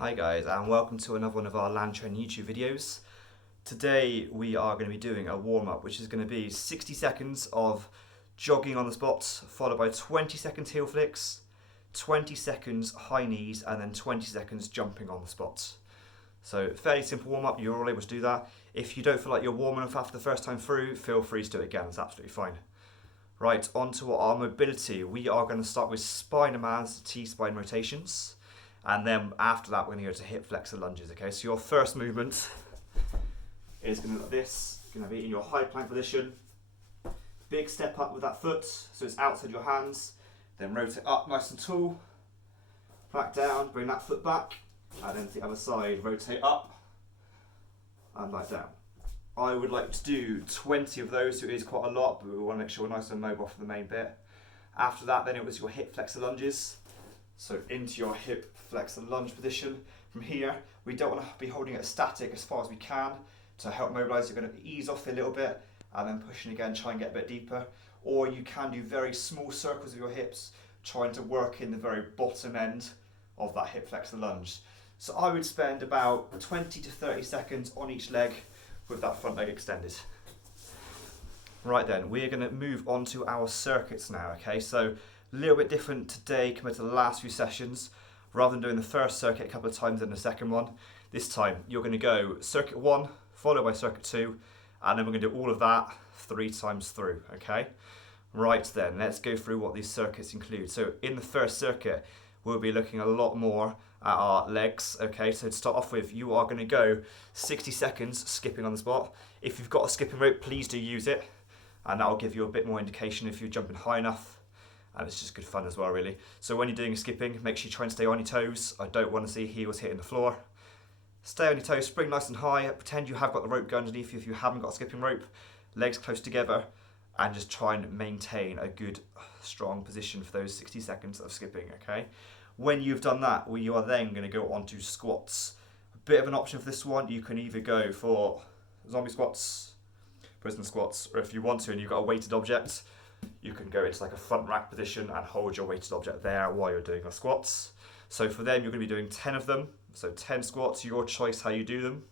Hi guys, and welcome to another one of our land training YouTube videos. Today we are going to be doing a warm-up which is going to be 60 seconds of jogging on the spot, followed by 20 seconds heel flicks, 20 seconds high knees, and then 20 seconds jumping on the spot. So fairly simple warm-up, you're all able to do that. If you don't feel like you're warm enough after the first time through, feel free to do it again, it's absolutely fine. Right, on to our mobility. We are going to start with Spidermans T-spine rotations. And then after that, we're going to go to hip flexor lunges, okay? So your first movement is going to look like this. It's going to be in your high plank position. Big step up with that foot, so it's outside your hands. Then rotate up nice and tall. Back down, bring that foot back. And then to the other side, rotate up and back down. I would like to do 20 of those, so it is quite a lot, but we want to make sure we're nice and mobile for the main bit. After that, then it was your hip flexor lunges. So into your hip flexor lunge position. From here, we don't want to be holding it static as far as we can. To help mobilise, you're going to ease off a little bit and then pushing again, try and get a bit deeper. Or you can do very small circles of your hips, trying to work in the very bottom end of that hip flexor lunge. So I would spend about 20 to 30 seconds on each leg with that front leg extended. Right then, we're going to move on to our circuits now, okay? So a little bit different today compared to the last few sessions. Rather than doing the first circuit a couple of times and the second one, this time you're going to go circuit 1 followed by circuit 2, and then we're going to do all of that 3 times through, okay? Right then, let's go through what these circuits include. So in the first circuit, we'll be looking a lot more at our legs, okay? So to start off with, you are going to go 60 seconds skipping on the spot. If you've got a skipping rope, please do use it, and that will give you a bit more indication if you're jumping high enough. And it's just good fun as well, really. So when you're doing skipping, make sure you try and stay on your toes. I don't want to see heels hitting the floor. Stay on your toes, spring nice and high. Pretend you have got the rope go underneath you if you haven't got a skipping rope. Legs close together, and just try and maintain a good, strong position for those 60 seconds of skipping, okay? When you've done that, you are then going to go on to squats. A bit of an option for this one, you can either go for zombie squats, prison squats, or if you want to and you've got a weighted object, you can go into like a front rack position and hold your weighted object there while you're doing your squats. So for them, you're going to be doing 10 of them. So 10 squats, your choice how you do them.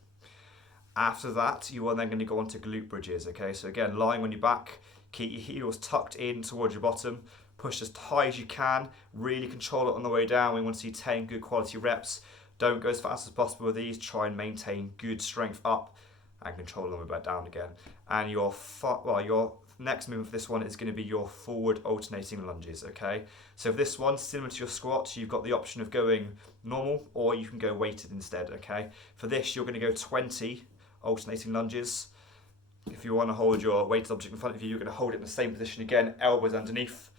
After that, you are then going to go on to glute bridges, okay? So again, lying on your back, keep your heels tucked in towards your bottom, push as high as you can, really control it on the way down. We want to see 10 good quality reps. Don't go as fast as possible with these, try and maintain good strength up and control on the way back down again. And your next movement for this one is going to be your forward alternating lunges, okay? So for this one, similar to your squats, you've got the option of going normal or you can go weighted instead, okay? For this, you're going to go 20 alternating lunges. If you want to hold your weighted object in front of you, you're going to hold it in the same position again, elbows underneath,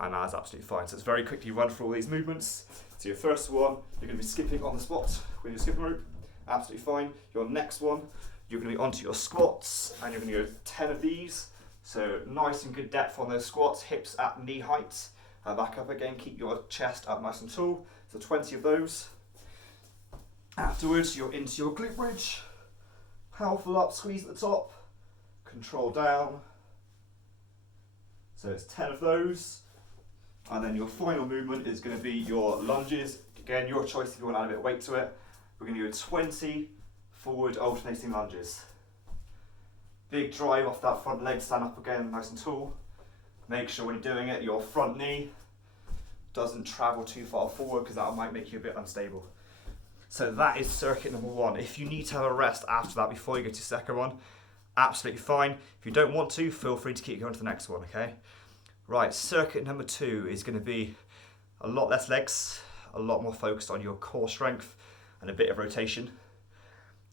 and that's absolutely fine. So let's very quickly run through all these movements. So your first one, you're going to be skipping on the spot with your skipping rope, absolutely fine. Your next one, you're going to be onto your squats, and you're going to go 10 of these. So nice and good depth on those squats, hips at knee height. Back up again, keep your chest up nice and tall. So 20 of those. Afterwards, you're into your glute bridge. Powerful up, squeeze at the top. Control down. So it's 10 of those. And then your final movement is going to be your lunges. Again, your choice if you want to add a bit of weight to it. We're going to do 20 forward alternating lunges. Big drive off that front leg, stand up again nice and tall. Make sure when you're doing it, your front knee doesn't travel too far forward because that might make you a bit unstable. So that is circuit number 1. If you need to have a rest after that before you go to your second one, absolutely fine. If you don't want to, feel free to keep going to the next one, okay? Right, circuit number 2 is going to be a lot less legs, a lot more focused on your core strength and a bit of rotation.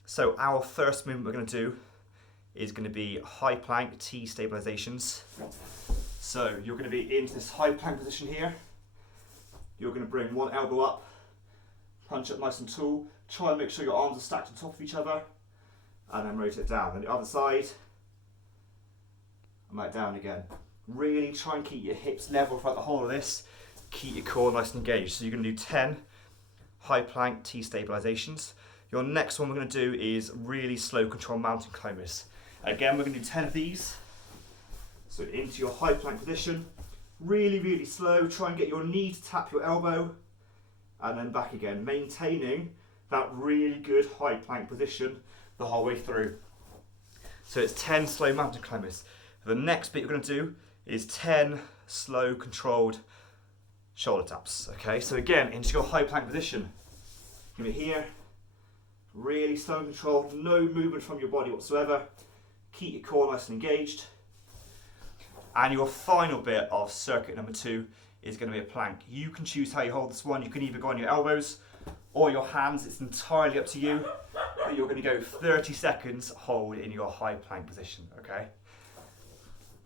So our first movement we're going to do is going to be high plank T-stabilisations. So you're going to be into this high plank position here. You're going to bring one elbow up, punch up nice and tall, try and make sure your arms are stacked on top of each other, and then rotate down. Then the other side, and back down again. Really try and keep your hips level throughout the whole of this. Keep your core nice and engaged. So you're going to do 10 high plank T-stabilisations. Your next one we're going to do is really slow control mountain climbers. Again, we're going to do 10 of these. So into your high plank position, really, really slow. Try and get your knee to tap your elbow, and then back again, maintaining that really good high plank position the whole way through. So it's 10 slow mountain climbers. The next bit you're going to do is 10 slow controlled shoulder taps. Okay, so again, into your high plank position. You're going to be here, really slow and controlled, no movement from your body whatsoever. Keep your core nice and engaged. And your final bit of circuit number 2 is going to be a plank. You can choose how you hold this one. You can either go on your elbows or your hands. It's entirely up to you. But you're going to go 30 seconds hold in your high plank position, okay?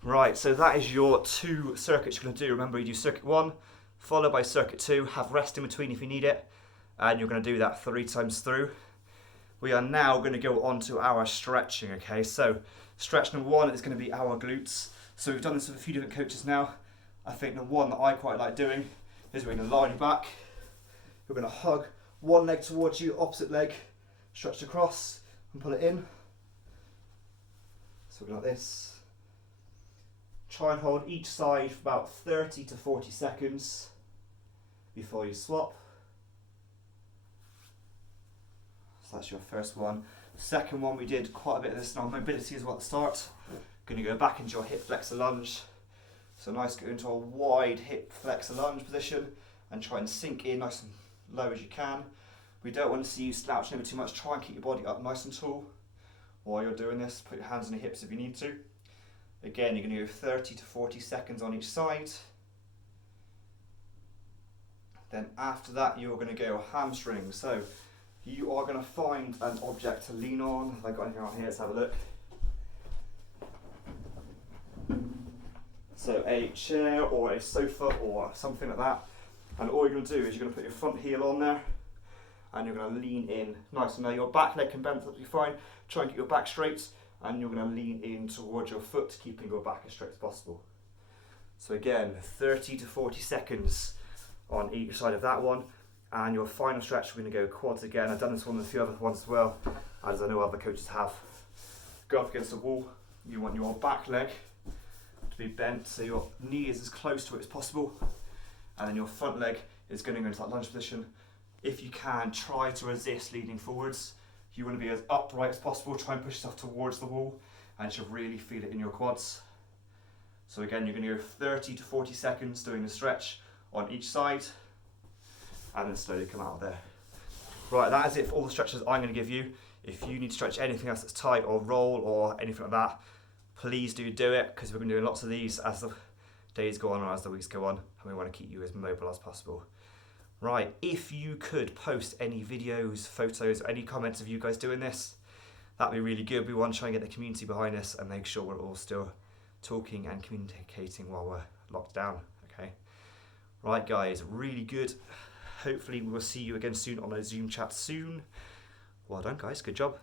Right, so that is your 2 circuits you're going to do. Remember, you do circuit 1, followed by circuit 2. Have rest in between if you need it. And you're going to do that 3 times through. We are now going to go on to our stretching, okay? So stretch number 1 is going to be our glutes. So we've done this with a few different coaches now. I think the one that I quite like doing is we're going to lie on your back. You're going to hug one leg towards you, opposite leg, stretch across and pull it in. So we're going like this. Try and hold each side for about 30 to 40 seconds before you swap. So that's your first one. Second one, we did quite a bit of this in our mobility as well at the start. Going to go back into your hip flexor lunge. So nice, go into a wide hip flexor lunge position and try and sink in nice and low as you can. We don't want to see you slouching over too much. Try and keep your body up nice and tall while you're doing this. Put your hands on your hips if you need to. Again, you're going to go 30 to 40 seconds on each side. Then after that, you're going to go hamstrings. So you are going to find an object to lean on. Have I got anything on here? Let's have a look. So a chair or a sofa or something like that. And all you're going to do is you're going to put your front heel on there and you're going to lean in nice and low. Your back leg can bend absolutely fine. Try and keep your back straight and you're going to lean in towards your foot, keeping your back as straight as possible. So again, 30 to 40 seconds on each side of that one. And your final stretch, we're going to go quads again. I've done this one with a few other ones as well, as I know other coaches have. Go up against the wall. You want your back leg to be bent so your knee is as close to it as possible. And then your front leg is going to go into that lunge position. If you can, try to resist leaning forwards. You want to be as upright as possible. Try and push yourself towards the wall and you'll really feel it in your quads. So again, you're going to go 30 to 40 seconds doing the stretch on each side and then slowly come out of there. Right, that is it for all the stretches I'm going to give you. If you need to stretch anything else that's tight or roll or anything like that, please do it, because we're going to be doing lots of these as the days go on or as the weeks go on, and we want to keep you as mobile as possible. Right, if you could post any videos, photos, or any comments of you guys doing this, that'd be really good. We want to try and get the community behind this and make sure we're all still talking and communicating while we're locked down, okay? Right guys, really good. Hopefully we will see you again soon on a Zoom chat soon. Well done guys, good job.